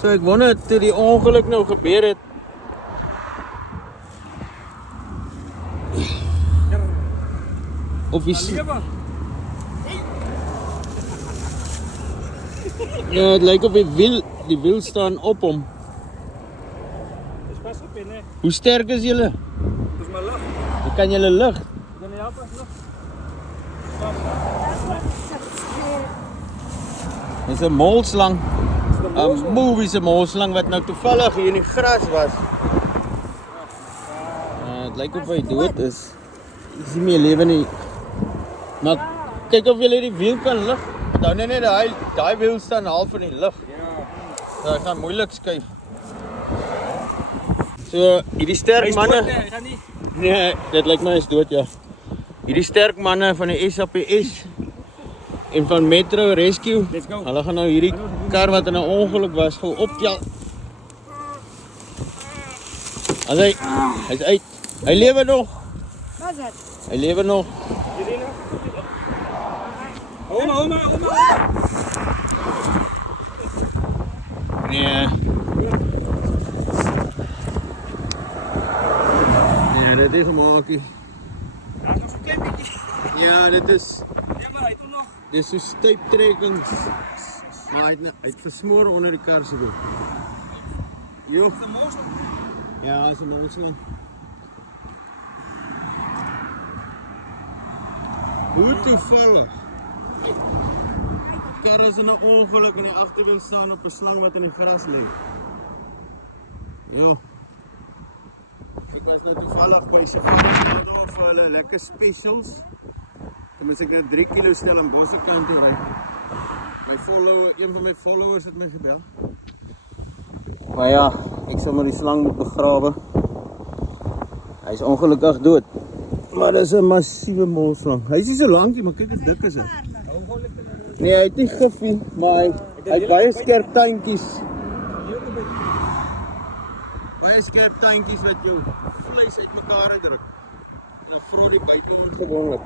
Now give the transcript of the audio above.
So ek wonder toe die ongeluk nou gebeur het. Of is ja, het lyk op die wiel staan op hom. Dis pas op en hè. Hoe sterk is julle? Dis maar lig. Hoe kan julle lig? Dan help ons lig. Dis 'n molslang. 'n moviese molslang wat nou toevallig hier in die gras was. Het lyk of hy dood is. Ek sien nie lewe nie. Maar kyk of jy die wiel kan lig. Nou nee, daai wiel staan half in die lug. Ja. Hy gaan moeilik skuif. So, hierdie sterk manne. Nee, dit lyk my is dood, ja. Hierdie sterk manne van die SAPS en van Metro Rescue. Hulle gaan nou hierdie kar wat in 'n ongeluk was gou optel. Hy's uit. Hy lewe nog. Wat is dit? Hy lewe nog. Oma. Nee. Nee, dit is 'n maakie. Daar is nog so klein bietjie. Ja, dit is. Nee, maar hy doen nog. Dis so stuiptrekkings. Maar hy het versmoor onder die kar se wiel. Jo. Dis 'n mos. Ja, is 'n molslang. Hoe toevallig. Kar is in 'n ongeluk en die agterwiel staan op 'n slang wat in die gras lê. Ja. Ek was nou toevallig by Safari daar vir hulle lekker specials. Dan moet ek net 3 kilo stel aan Bossekant toe ry. Een van my followers het my gebel. Maar ja, ek sal maar die slang moet begrawe. Hy is ongelukkig dood. Maar dis 'n massiewe molslang. Hy is nie so lankie, maar kyk hoe dik is hy. Nee, hy het nie gif nie, maar hy het baie skerp tandjies. Baie skerp tandjies wat jou vleis uitmekaar uitdruk. En dan vrot die buiteland gewoonlik.